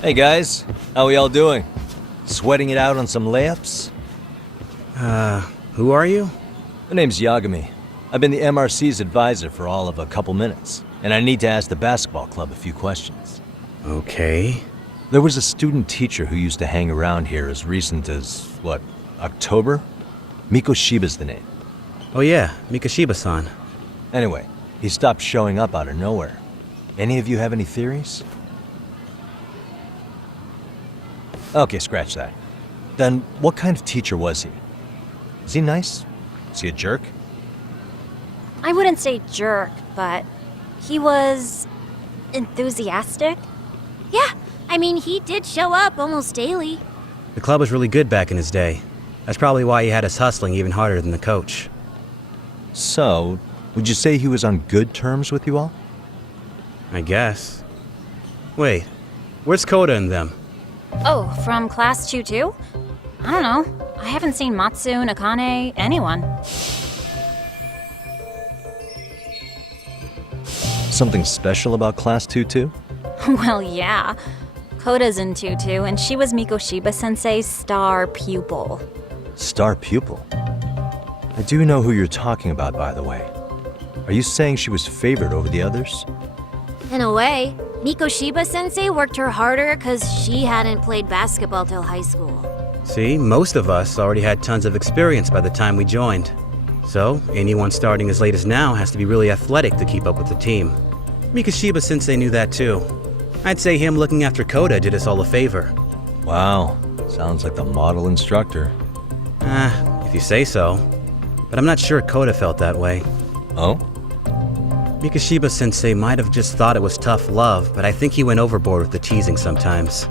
Hey guys, how we all doing? Sweating it out on some layups? Who are you? My name's Yagami. I've been the MRC's advisor for all of a couple minutes, and I need to ask the basketball club a few questions. Okay. There was a student teacher who used to hang around here as recent as, October? Miko Shiba's the name. Oh yeah, Mikashiba-san. Anyway, he stopped showing up out of nowhere. Any of you have any theories? Okay, scratch that. Then what kind of teacher was he? Is he nice? Is he a jerk? I wouldn't say jerk, but he was enthusiastic. Yeah, I mean, he did show up almost daily. The club was really good back in his day. That's probably why he had us hustling even harder than the coach. So, would you say he was on good terms with you all? I guess. Wait, where's Koda and them? Oh, from class 2-2? I don't know. I haven't seen Matsu, Nakane, anyone. Something special about Class 2-2? Well, yeah. Koda's in 2-2, and she was Miko Shiba-sensei's star pupil. Star pupil? I do know who you're talking about, by the way. Are you saying she was favored over the others? In a way, Miko Shiba-sensei worked her harder because she hadn't played basketball till high school. See, most of us already had tons of experience by the time we joined. So, anyone starting as late as now has to be really athletic to keep up with the team. Mikashiba-sensei knew that too. I'd say him looking after Koda did us all a favor. Wow, sounds like the model instructor. If you say so. But I'm not sure Koda felt that way. Oh? Mikashiba-sensei might have just thought it was tough love, but I think he went overboard with the teasing sometimes.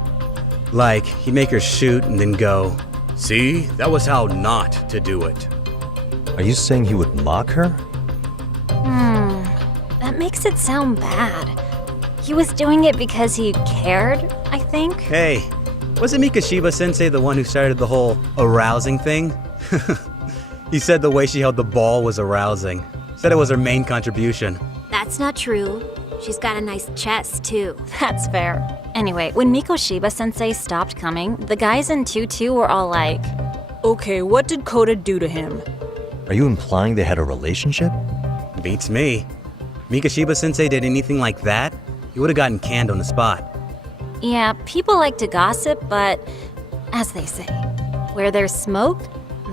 Like, he'd make her shoot and then go, "See, that was how not to do it." Are you saying he would mock her? That makes it sound bad. He was doing it because he cared, I think. Hey, wasn't Mikashiba-sensei the one who started the whole arousing thing? He said the way she held the ball was arousing. Said it was her main contribution. That's not true. She's got a nice chest, too. That's fair. Anyway, when Miko Shiba-sensei stopped coming, the guys in 2-2 were all like, Okay, what did Koda do to him? Are you implying they had a relationship? Beats me. Mikashiba-sensei did anything like that, he would have gotten canned on the spot. yeah, people like to gossip, but as they say, where there's smoke,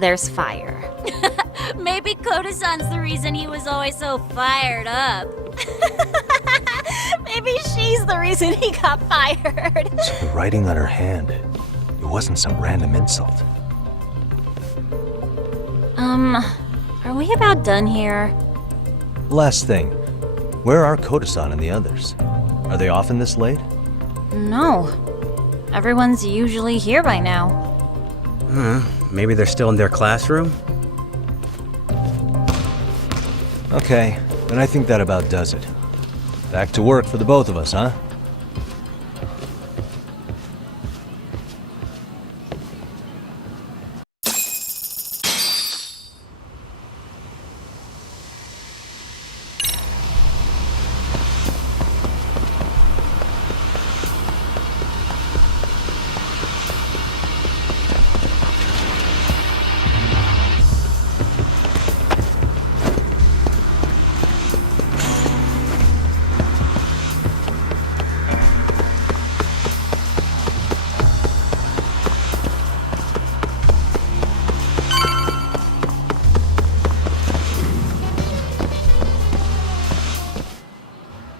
there's fire. Maybe Koda-san's the reason he was always so fired up. Maybe she's the reason he got fired. So the writing on her hand, it wasn't some random insult. Are we about done here? Last thing, where are Koda-san and the others? Are they often this late? No. Everyone's usually here by now. Maybe they're still in their classroom? Okay, then I think that about does it. Back to work for the both of us, huh?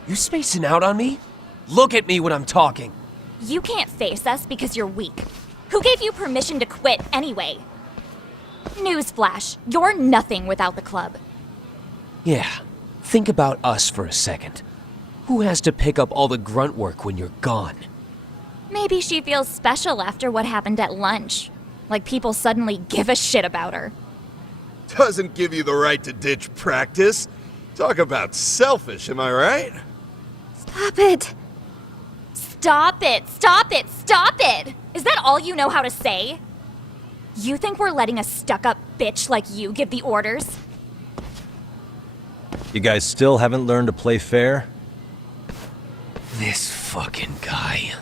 You spacing out on me? Look at me when I'm talking. You can't face us because you're weak. Who gave you permission to quit anyway? Newsflash, you're nothing without the club. Yeah, think about us for a second. Who has to pick up all the grunt work when you're gone? Maybe she feels special after what happened at lunch. Like people suddenly give a shit about her. Doesn't give you the right to ditch practice. Talk about selfish, am I right? Stop it. Stop it! Stop it! Stop it! Is that all you know how to say? You think we're letting a stuck-up bitch like you give the orders? You guys still haven't learned to play fair? This fucking guy.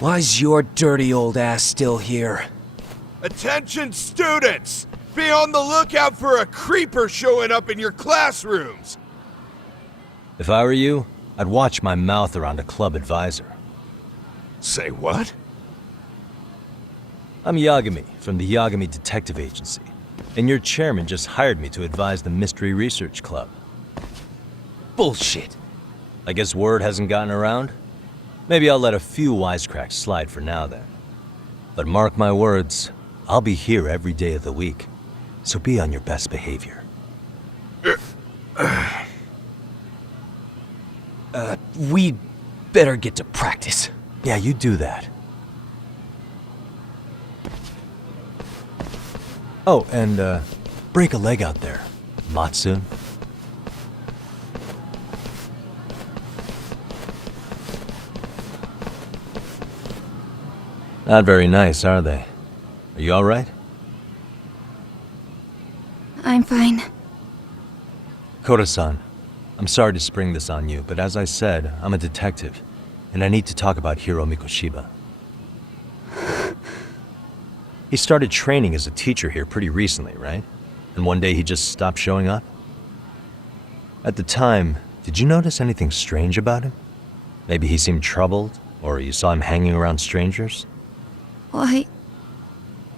Why's your dirty old ass still here? Attention students! Be on the lookout for a creeper showing up in your classrooms! If I were you, I'd watch my mouth around a club advisor. Say what? I'm Yagami from the Yagami Detective Agency, and your chairman just hired me to advise the Mystery Research Club. Bullshit. I guess word hasn't gotten around? Maybe I'll let a few wisecracks slide for now then. But mark my words, I'll be here every day of the week, so be on your best behavior. We better get to practice. Yeah, you do that. Oh, and break a leg out there, Matsu. Not very nice, are they? Are you all right? I'm fine. Koda-san, I'm sorry to spring this on you, but as I said, I'm a detective, and I need to talk about Hiro Mikoshiba. He started training as a teacher here pretty recently, right? And one day he just stopped showing up? At the time, did you notice anything strange about him? Maybe he seemed troubled, or you saw him hanging around strangers?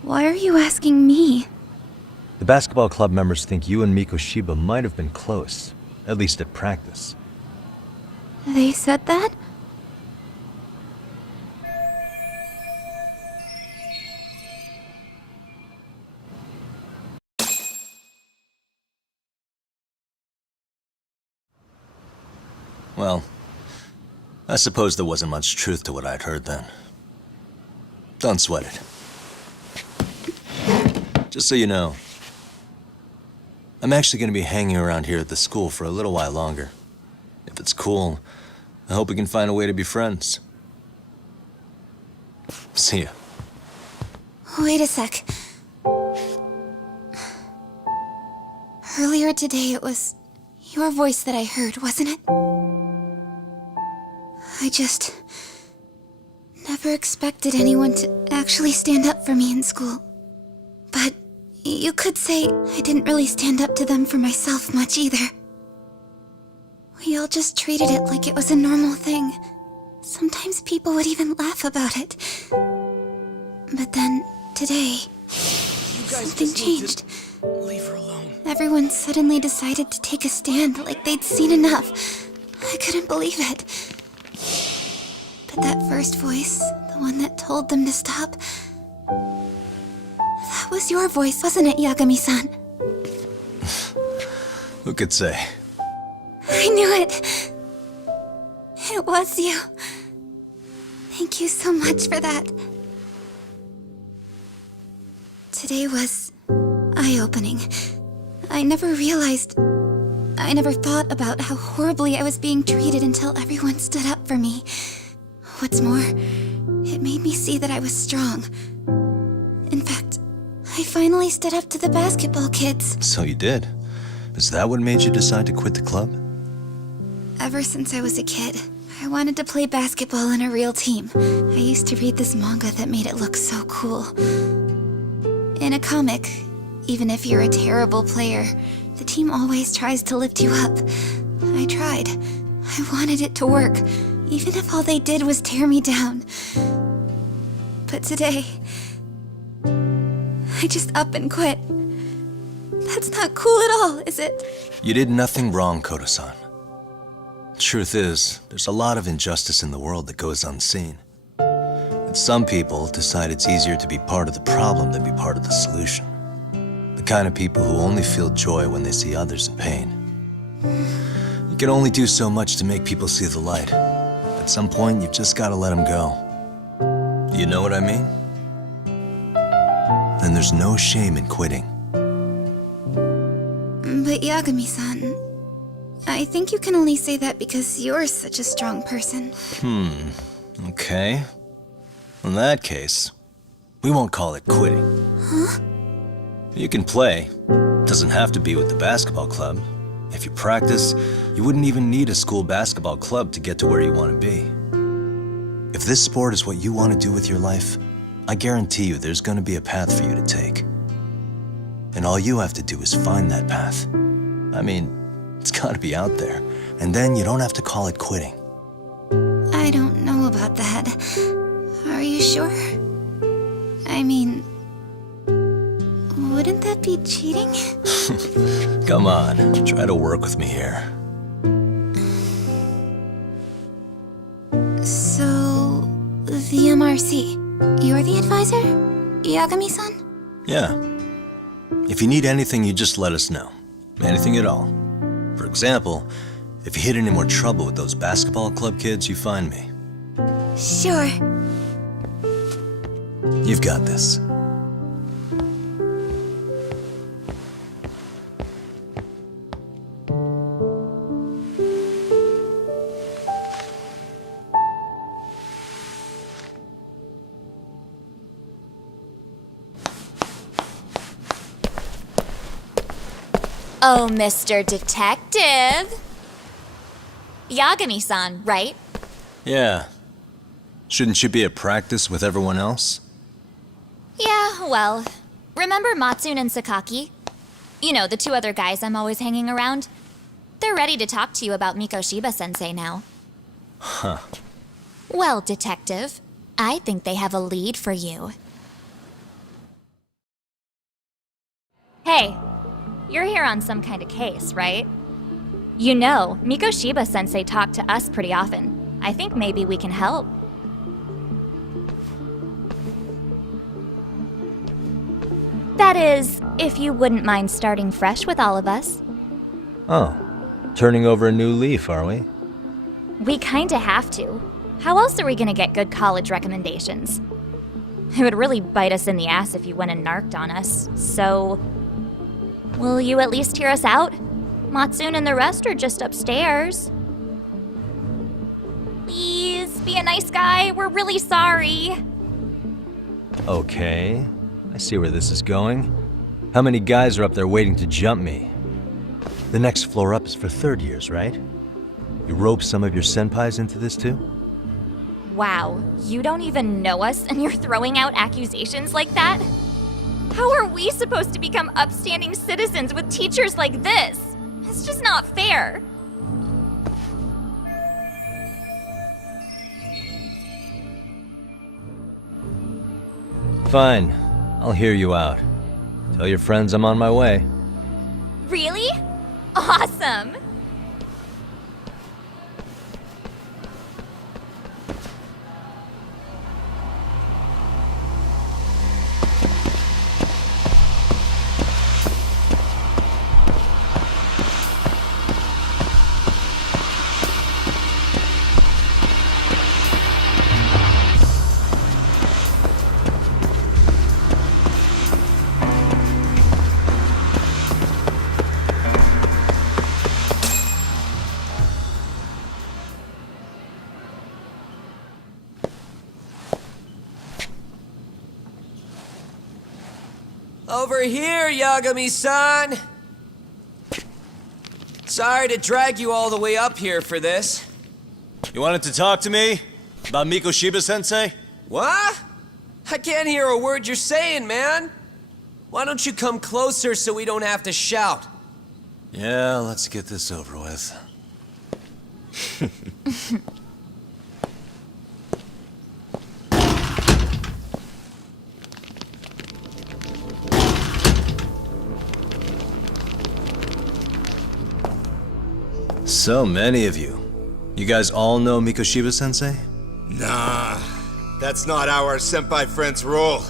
Why are you asking me? The basketball club members think you and Mikoshiba might have been close, at least at practice. They said that? Well, I suppose there wasn't much truth to what I'd heard then. Don't sweat it. Just so you know, I'm actually going to be hanging around here at the school for a little while longer. If it's cool, I hope we can find a way to be friends. See ya. Wait a sec. Earlier today, it was your voice that I heard, wasn't it? I just never expected anyone to actually stand up for me in school. But you could say I didn't really stand up to them for myself much either. We all just treated it like it was a normal thing. Sometimes people would even laugh about it. But then, today, something changed. Leave her alone. Everyone suddenly decided to take a stand like they'd seen enough. I couldn't believe it. But that first voice, the one that told them to stop, that was your voice, wasn't it, Yagami-san? Who could say? I knew it. It was you. Thank you so much for that. Today was eye-opening. I never thought about how horribly I was being treated until everyone stood up for me. What's more, it made me see that I was strong. In fact, I finally stood up to the basketball kids. So you did. Is that what made you decide to quit the club? Ever since I was a kid, I wanted to play basketball in a real team. I used to read this manga that made it look so cool. In a comic, even if you're a terrible player, the team always tries to lift you up. I tried. I wanted it to work, even if all they did was tear me down. But today, I just up and quit. That's not cool at all, is it? You did nothing wrong, Koda-san. Truth is, there's a lot of injustice in the world that goes unseen. And some people decide it's easier to be part of the problem than be part of the solution. The kind of people who only feel joy when they see others in pain. You can only do so much to make people see the light. At some point, you've just got to let them go. You know what I mean? Then there's no shame in quitting. But Yagami-san, I think you can only say that because you're such a strong person. Okay. In that case, we won't call it quitting. Huh? You can play. Doesn't have to be with the basketball club. If you practice, you wouldn't even need a school basketball club to get to where you want to be. If this sport is what you want to do with your life, I guarantee you there's going to be a path for you to take. And all you have to do is find that path. I mean, it's got to be out there. And then you don't have to call it quitting. I don't know about that. Are you sure? I mean, wouldn't that be cheating? Come on, try to work with me here. So, the MRC, you're the advisor? Yagami-san? Yeah. If you need anything, you just let us know. Anything at all. For example, if you hit any more trouble with those basketball club kids, you find me. Sure. You've got this. Oh, Mr. Detective. Yagami-san, right? Yeah. Shouldn't you be at practice with everyone else? Yeah, well, remember Matsune and Sakaki? You know, the two other guys I'm always hanging around? They're ready to talk to you about Mikoshiba-sensei now. Huh. Well, Detective, I think they have a lead for you. Hey, you're here on some kind of case, right? You know, Mikoshiba-sensei talked to us pretty often. I think maybe we can help. That is, if you wouldn't mind starting fresh with all of us. Oh. Turning over a new leaf, are we? We kinda have to. How else are we gonna get good college recommendations? It would really bite us in the ass if you went and narked on us, so... Will you at least hear us out? Matsune and the rest are just upstairs. Please, be a nice guy. We're really sorry. Okay. I see where this is going. How many guys are up there waiting to jump me? The next floor up is for third years, right? You rope some of your senpais into this too? Wow, you don't even know us and you're throwing out accusations like that? How are we supposed to become upstanding citizens with teachers like this? It's just not fair. Fine. I'll hear you out. Tell your friends I'm on my way. Really? Awesome! Over here, Yagami-san! Sorry to drag you all the way up here for this. You wanted to talk to me? About Mikoshiba-sensei? What? I can't hear a word you're saying, man. Why don't you come closer so we don't have to shout? Yeah, let's get this over with. So many of you. You guys all know Mikoshiba-sensei? Nah, that's not how our senpai friends roll.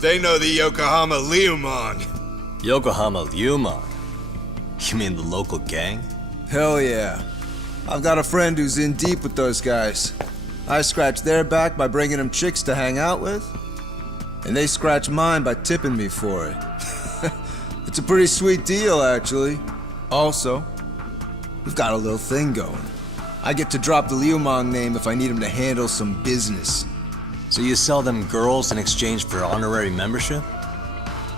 They know the Yokohama Liumon. Yokohama Liumon? You mean the local gang? Hell yeah. I've got a friend who's in deep with those guys. I scratch their back by bringing them chicks to hang out with, and they scratch mine by tipping me for it. It's a pretty sweet deal, actually. Also, we've got a little thing going. I get to drop the Liumong name if I need him to handle some business. So you sell them girls in exchange for honorary membership?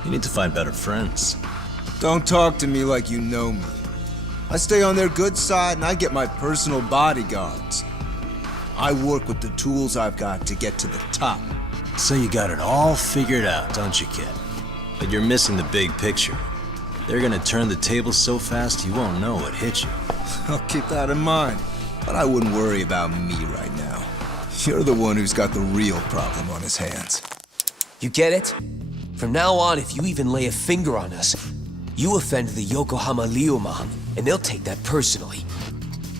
You need to find better friends. Don't talk to me like you know me. I stay on their good side and I get my personal bodyguards. I work with the tools I've got to get to the top. So you got it all figured out, don't you, kid? But you're missing the big picture. They're gonna turn the tables so fast you won't know what hit you. I'll keep that in mind. But I wouldn't worry about me right now. You're the one who's got the real problem on his hands. You get it? From now on, if you even lay a finger on us, you offend the Yokohama Liumang, and they'll take that personally.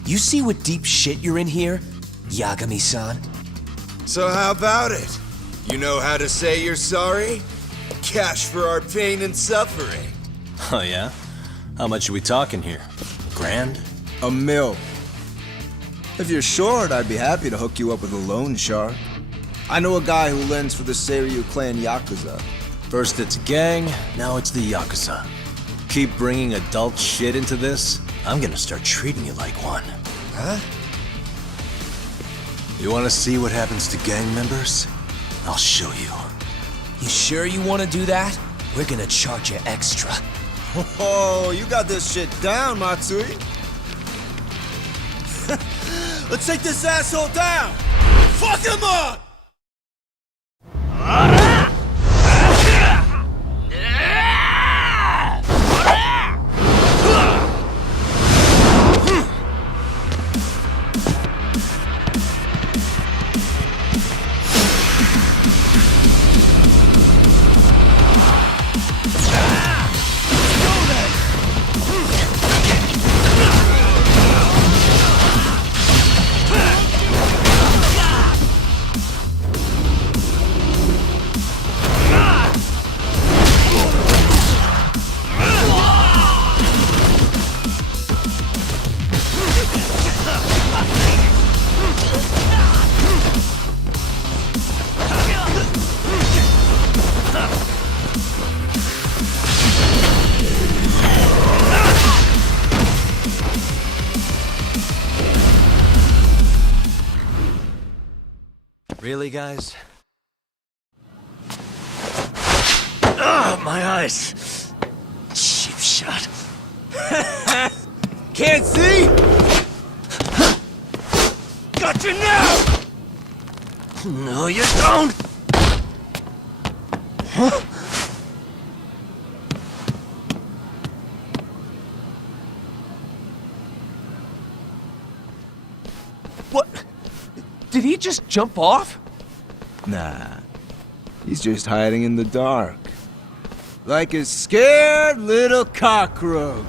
You see what deep shit you're in here, Yagami-san? So how about it? You know how to say you're sorry? Cash for our pain and suffering. Oh yeah? How much are we talking here? Grand? $1 mil. If you're short, I'd be happy to hook you up with a loan shark. I know a guy who lends for the Seiryu clan Yakuza. First it's a gang, now it's the Yakuza. Keep bringing adult shit into this, I'm gonna start treating you like one. Huh? You wanna see what happens to gang members? I'll show you. You sure you want to do that? We're gonna charge you extra. Oh, you got this shit down, Matsui. Let's take this asshole down! Fuck him up! Really, guys? Ugh, my eyes! Cheap shot. Can't see? Got you now! No, you don't! Huh? What? Did he just jump off? Nah, he's just hiding in the dark. Like a scared little cockroach.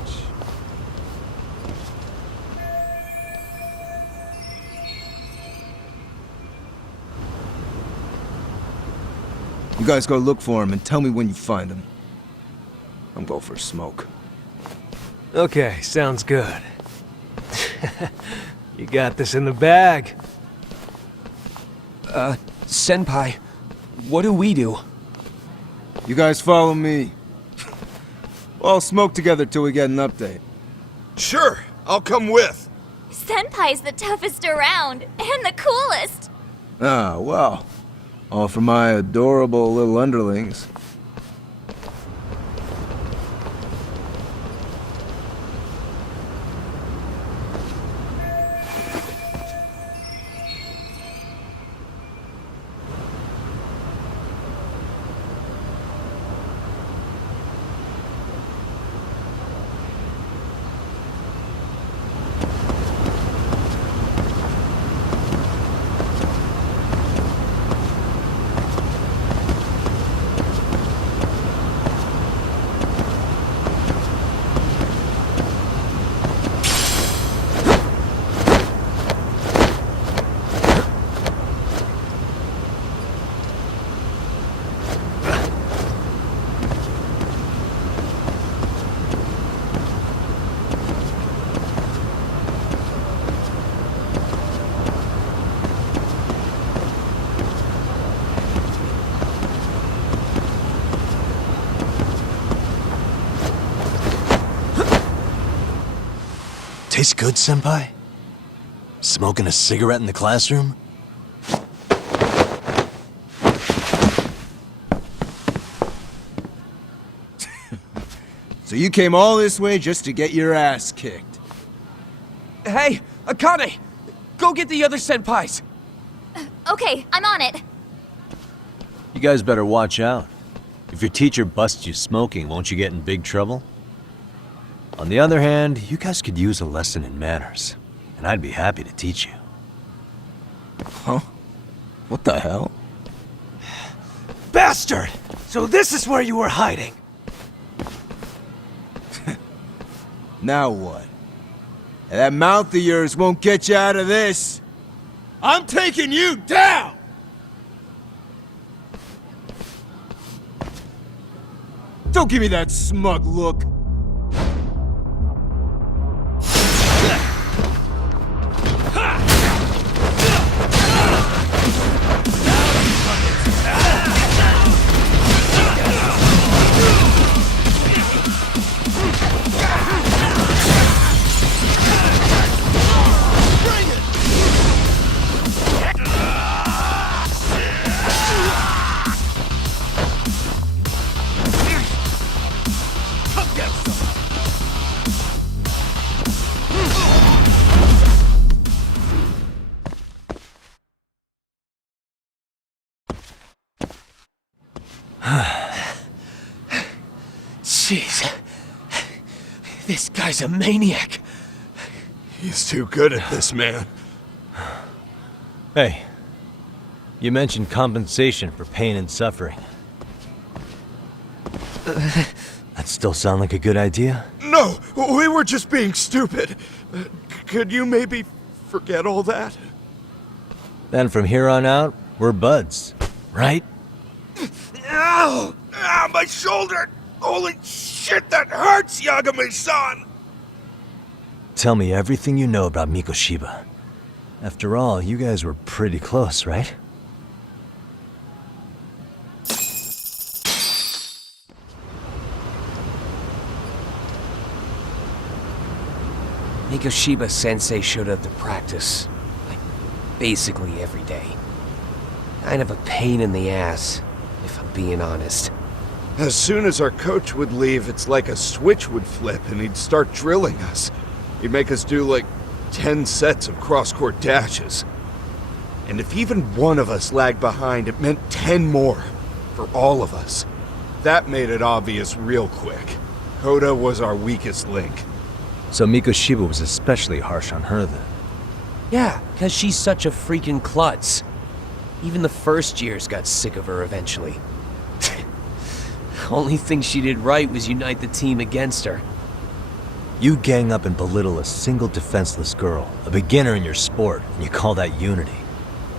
You guys go look for him and tell me when you find him. I'm going for a smoke. Okay, sounds good. You got this in the bag. Senpai, what do we do? You guys follow me. We'll all smoke together till we get an update. Sure, I'll come with. Senpai's the toughest around, and the coolest. Ah, well. All for my adorable little underlings. Tastes good, Senpai? Smoking a cigarette in the classroom? So you came all this way just to get your ass kicked? Hey, Akane! Go get the other senpais! Okay, I'm on it. You guys better watch out. If your teacher busts you smoking, won't you get in big trouble? On the other hand, you guys could use a lesson in manners, and I'd be happy to teach you. Huh? What the hell? Bastard! So this is where you were hiding. Now what? That mouth of yours won't get you out of this. I'm taking you down! Don't give me that smug look. Jeez. This guy's a maniac. He's too good at this, man. Hey, you mentioned compensation for pain and suffering. That still sound like a good idea? No, we were just being stupid. Could you maybe forget all that? Then from here on out, we're buds, right? Ow! Ah, my shoulder! Holy shit, that hurts, Yagami-san! Tell me everything you know about Mikoshiba. After all, you guys were pretty close, right? Mikoshiba Sensei showed up to practice, like, basically every day. Kind of a pain in the ass, if I'm being honest. As soon as our coach would leave, it's like a switch would flip and he'd start drilling us. He'd make us do like 10 sets of cross-court dashes. And if even one of us lagged behind, it meant 10 more for all of us. That made it obvious real quick. Koda was our weakest link. So Mikoshiba was especially harsh on her then. Yeah, because she's such a freaking klutz. Even the first years got sick of her eventually. Only thing she did right was unite the team against her. You gang up and belittle a single defenseless girl, a beginner in your sport, and you call that unity.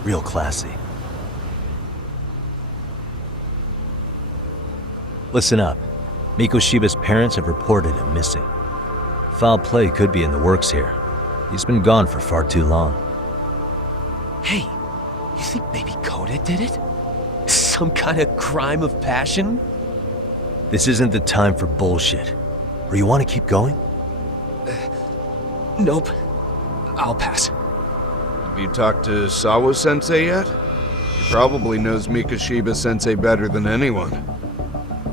Real classy. Listen up. Mikoshiba's parents have reported him missing. Foul play could be in the works here. He's been gone for far too long. Hey, you think maybe Koda did it? Some kind of crime of passion? This isn't the time for bullshit. Or you want to keep going? Nope. I'll pass. Have you talked to Sawa-sensei yet? He probably knows Mikoshiba-sensei better than anyone.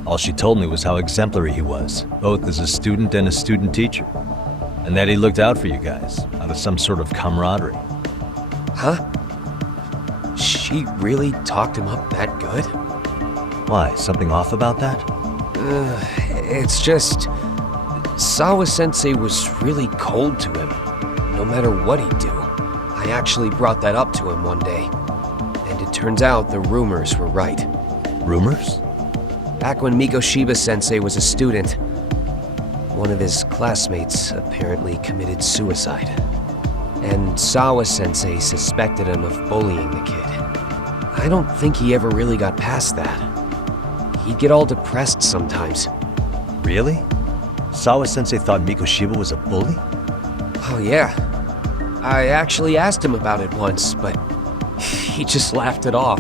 All she told me was how exemplary he was, both as a student and a student teacher. And that he looked out for you guys, out of some sort of camaraderie. Huh? She really talked him up that good? Why, something off about that? It's just... Sawa-sensei was really cold to him, no matter what he'd do. I actually brought that up to him one day. And it turns out the rumors were right. Rumors? Back when Mikoshiba-sensei was a student, one of his classmates apparently committed suicide. And Sawa-sensei suspected him of bullying the kid. I don't think he ever really got past that. He'd get all depressed sometimes. Really? Sawa-sensei thought Mikoshiba was a bully? Oh yeah. I actually asked him about it once, but he just laughed it off.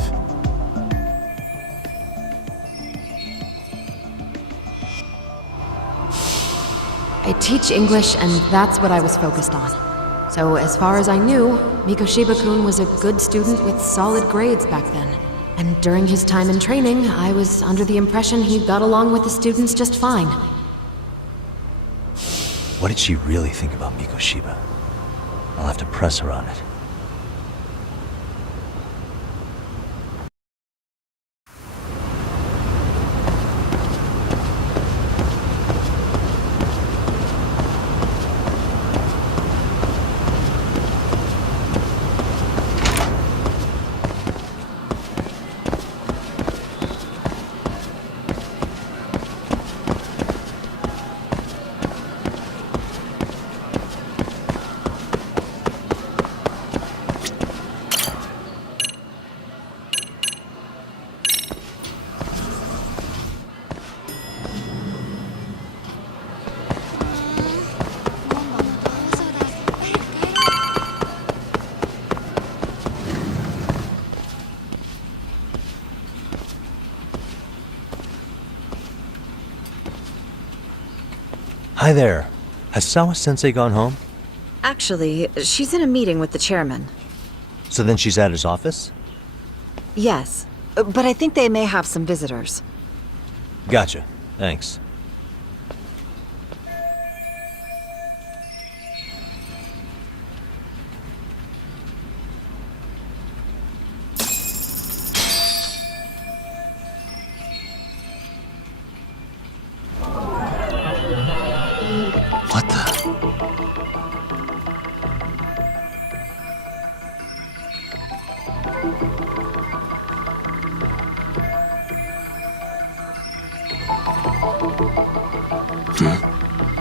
I teach English, and that's what I was focused on. So as far as I knew, Mikoshiba-kun was a good student with solid grades back then. And during his time in training, I was under the impression he got along with the students just fine. What did she really think about Mikoshiba? I'll have to press her on it. Hi there. Has Sawa-sensei gone home? Actually, she's in a meeting with the chairman. So then she's at his office? Yes, but I think they may have some visitors. Gotcha. Thanks. What the?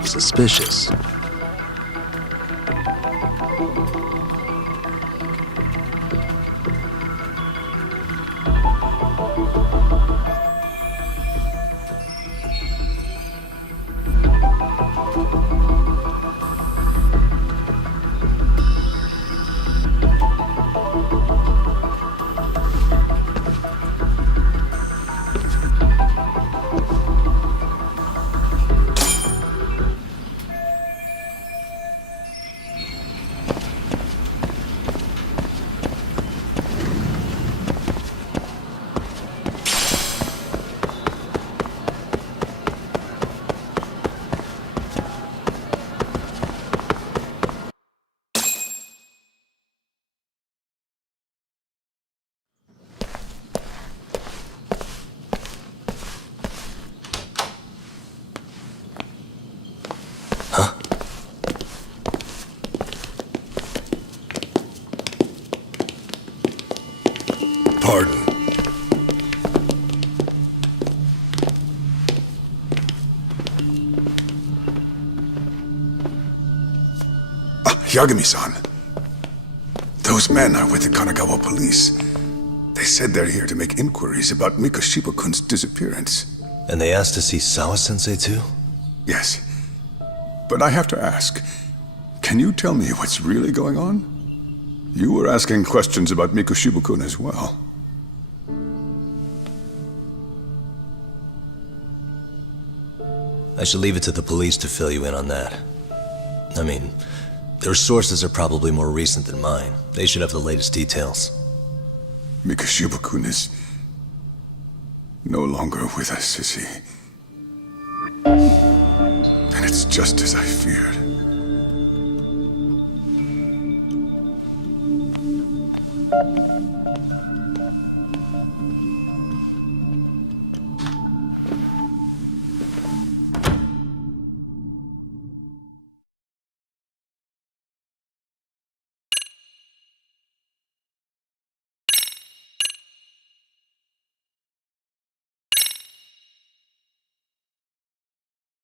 Suspicious. Pardon. Yagami-san. Those men are with the Kanagawa police. They said they're here to make inquiries about Mikoshiba-kun's disappearance. And they asked to see Sawa-sensei too? Yes. But I have to ask, can you tell me what's really going on? You were asking questions about Mikoshiba-kun as well. I should leave it to the police to fill you in on that. I mean, their sources are probably more recent than mine. They should have the latest details. Mikoshiba-kun is no longer with us, is he? And it's just as I feared.